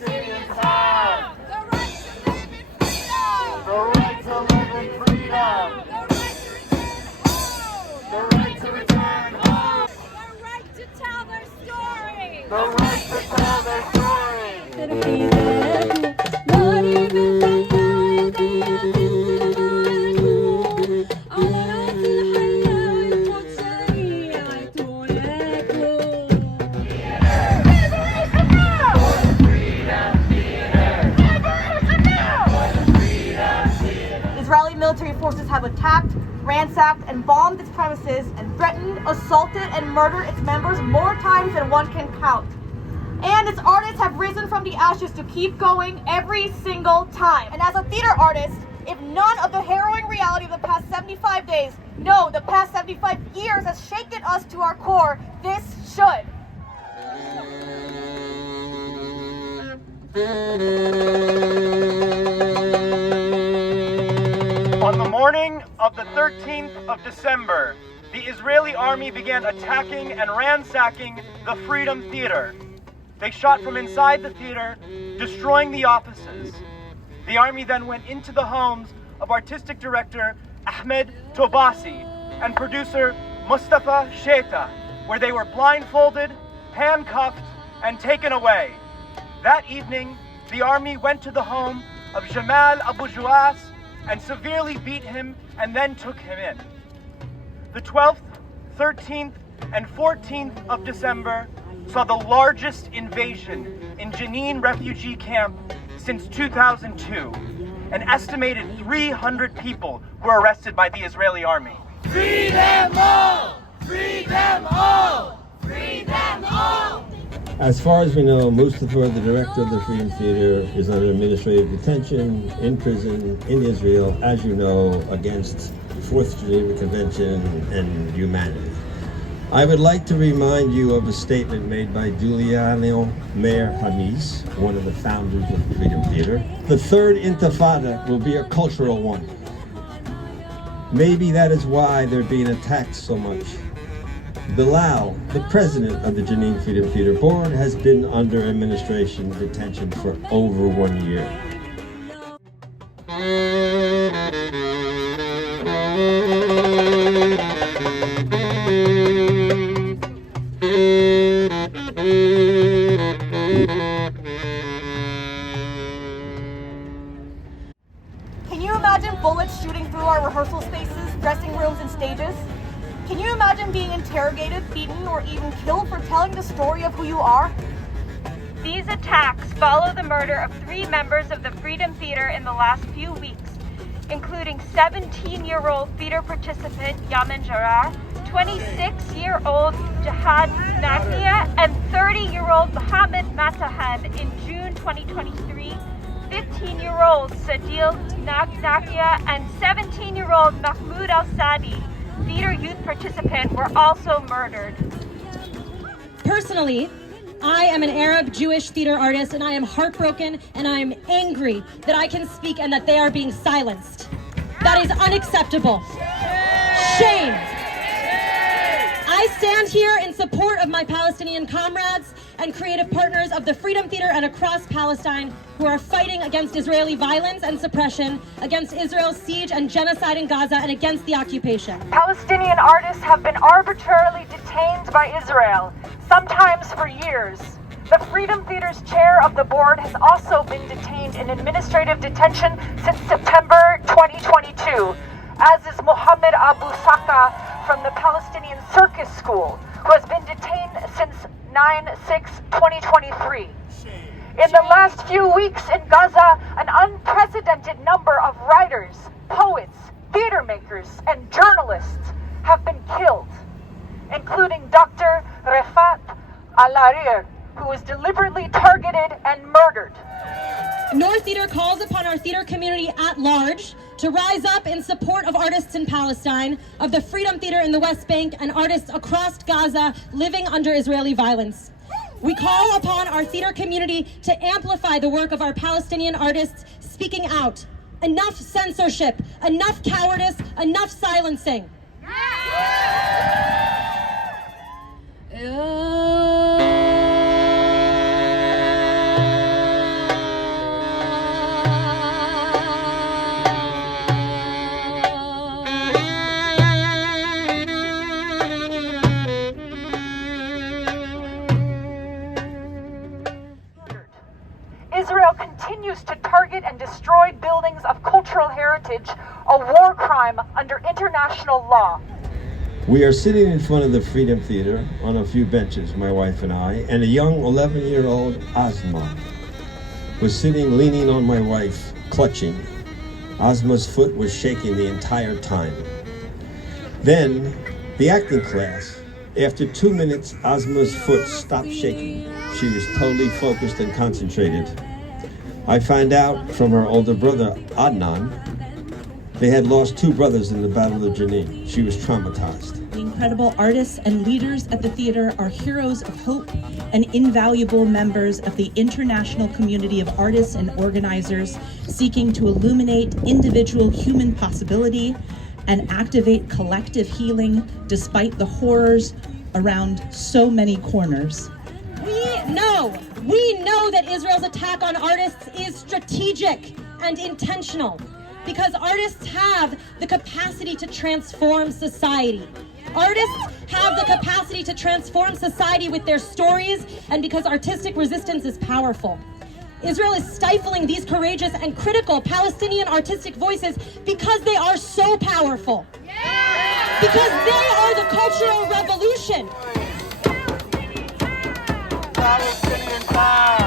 Palestinians have the right to live in freedom. The right to live in freedom. The right to return home. The right to tell their story. The right to tell their story. Israeli military forces have attacked, ransacked, and bombed its premises and threatened, assaulted, and murdered its members more times than one can count. And its artists have risen from the ashes to keep going every single time. And as a theater artist, if none of the harrowing reality of the past 75 days, no, the past 75 years has shaken us to our core, this should. On the morning of the 13th of December, the Israeli army began attacking and ransacking the Freedom Theatre. They shot from inside the theater, destroying the offices. The army then went into the homes of artistic director Ahmed Tobasi and producer Mustafa Sheta, where they were blindfolded, handcuffed, and taken away. That evening, the army went to the home of Jamal Abu Juas and severely beat him and then took him in. The 12th, 13th, and 14th of December saw the largest invasion in Jenin refugee camp since 2002. An estimated 300 people were arrested by the Israeli army. Free them all! Free them all! Free them all! As far as we know, Mustafa, the director of the Freedom Theatre, is under administrative detention in prison in Israel, as you know, against the Fourth Geneva Convention and humanity. I would like to remind you of a statement made by Giuliano Mayor Hamis, one of the founders of the Freedom Theatre. The third Intifada will be a cultural one. Maybe that is why they're being attacked so much. Bilal, the president of the Jenin Freedom Theatre Board, has been under administration detention for over 1 year. Can you imagine bullets shooting through our rehearsal spaces, dressing rooms, and stages? Can you imagine being interrogated, beaten, or even killed for telling the story of who you are? These attacks follow the murder of 3 members of the Freedom Theatre in the last few weeks, including 17-year-old theater participant Yamin Jarrah, 26-year-old Jihad Nagnia, and 30-year-old Mohammed Matahan in June 2023, 15-year-old Sadil Nagnia, and 17-year-old Mahmoud Al-Sadi, theater youth participant, were also murdered. Personally, I am an Arab Jewish theater artist, and I am heartbroken and I am angry that I can speak and that they are being silenced. That is unacceptable. Shame. I stand here in support of my Palestinian comrades and creative partners of the Freedom Theatre and across Palestine who are fighting against Israeli violence and suppression, against Israel's siege and genocide in Gaza, and against the occupation. Palestinian artists have been arbitrarily detained by Israel, sometimes for years. The Freedom Theatre's chair of the board has also been detained in administrative detention since September 2022, as is Mohammed Abu Saka from the Palestinian Circus School, who has been detained since 9/6/2023. In the last few weeks in Gaza, an unprecedented number of writers, poets, theater makers, and journalists have been killed, including Dr. Refat Al-Arir, who was deliberately targeted and murdered. North Theatre calls upon our theater community at large to rise up in support of artists in Palestine, of the Freedom Theatre in the West Bank, and artists across Gaza living under Israeli violence. We call upon our theater community to amplify the work of our Palestinian artists speaking out. Enough censorship, enough cowardice, enough silencing. Israel continues to target and destroy buildings of cultural heritage, a war crime under international law. We are sitting in front of the Freedom Theater on a few benches, my wife and I, and a young 11-year-old Asma was sitting leaning on my wife, clutching. Asma's foot was shaking the entire time. Then, the acting class, after 2 minutes, Asma's foot stopped shaking. She was totally focused and concentrated. I found out from her older brother, Adnan, they had lost 2 brothers in the Battle of Jenin. She was traumatized. The incredible artists and leaders at the theater are heroes of hope and invaluable members of the international community of artists and organizers seeking to illuminate individual human possibility and activate collective healing despite the horrors around so many corners. We know that Israel's attack on artists is strategic and intentional because artists have the capacity to transform society. Artists have the capacity to transform society with their stories and because artistic resistance is powerful. Israel is stifling these courageous and critical Palestinian artistic voices because they are so powerful. Because they are the cultural revolution. Palestinian time.